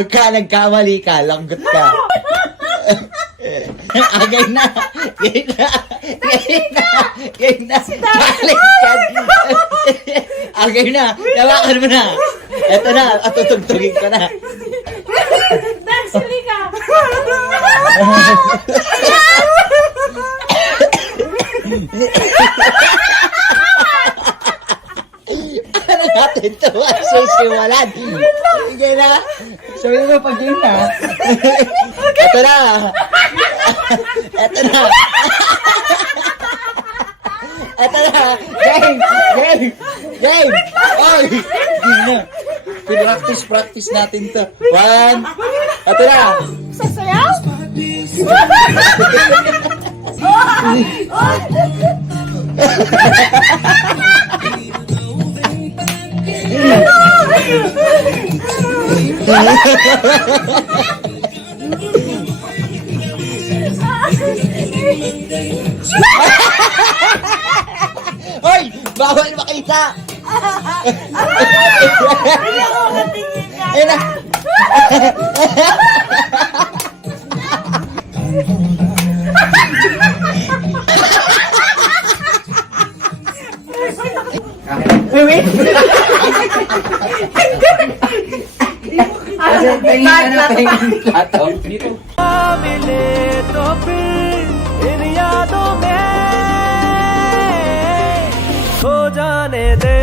Pagka nagkamali ka, langgot ka. Agay na. Gay na. Gay na. Gay na. Galit ka. Agay na. Tawakan mo na. Eto na. At tutugtugin ka na. Dagsili ka. Ano natin ito? Sisiwalan. Gay na. Sabi mo pag yun na. Eto na. Eto na. Eto na. Game. Game. Game. Oy. Game na. Practice natin to. 1. Eto na. Sasayaw? Hoy! Bawal makita! Hindi ako katingin ka. Ayun na! Wait. Pahingin ka na, plato. मिले तो फिर इन यादों में खो जाने दे